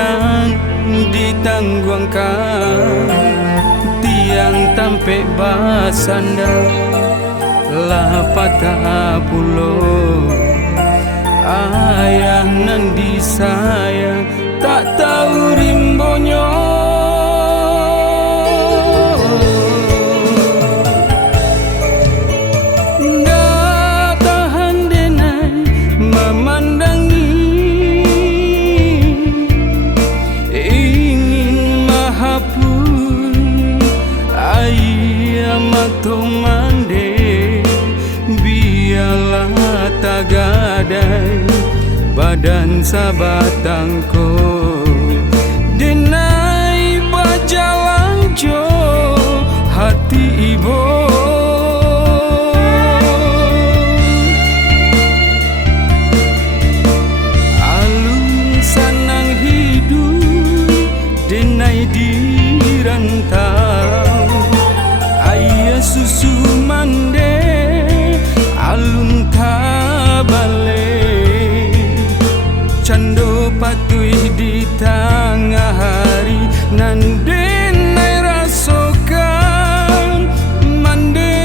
nan ditangguangkan tiang tampe basanda lah patah pulau ayah nan disayang tak tahu rimbonyo nggak tahan denai memandangi ingin mahapun ayah matomande biarlah tagadai badan sabatangko denai bajalan jo hati ibu alun sanang hidup denai dirantau ayah susu mande alun tabale cando patuh di tengah hari nan denai rasokan mande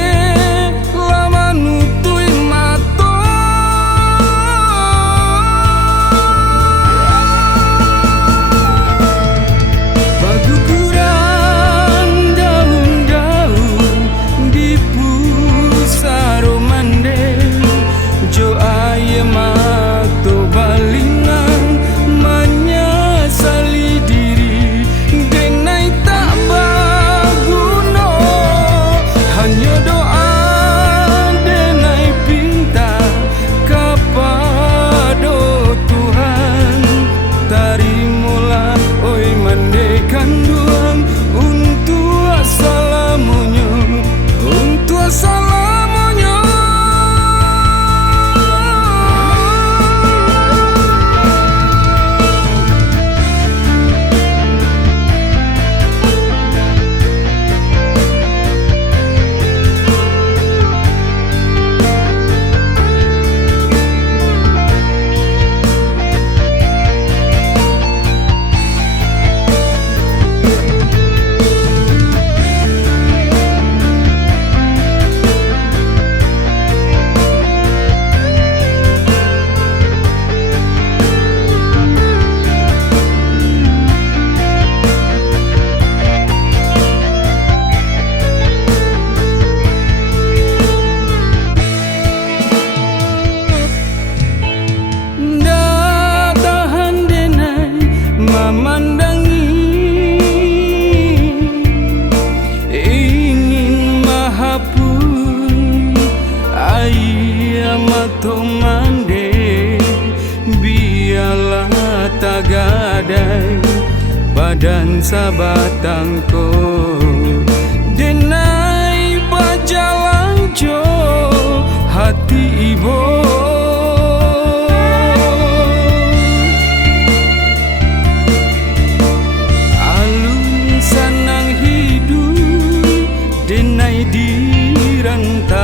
lama nutui mato baguguran daun-daun di pusaro mande jo aye mato baling memandangi ingin mahapun ayah matomande biarlah tagadai badan sabatangko denai bajalan jo hati ibu denai dirantau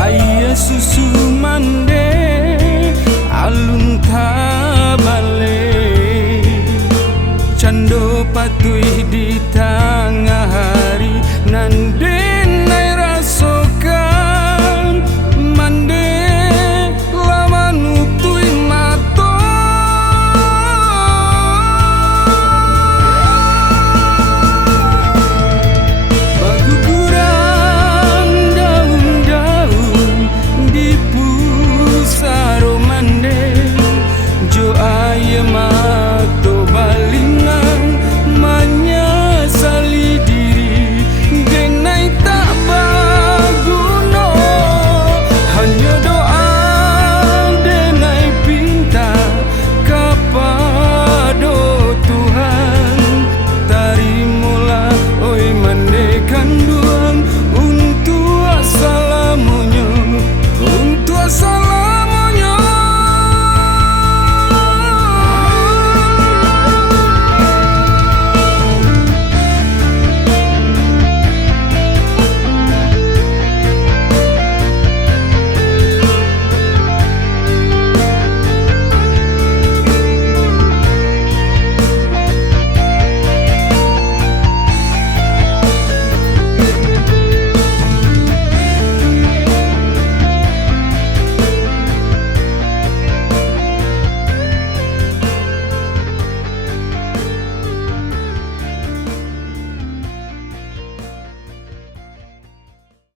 ayah susu mande alun tabale cando patuh di tengah hari nan denai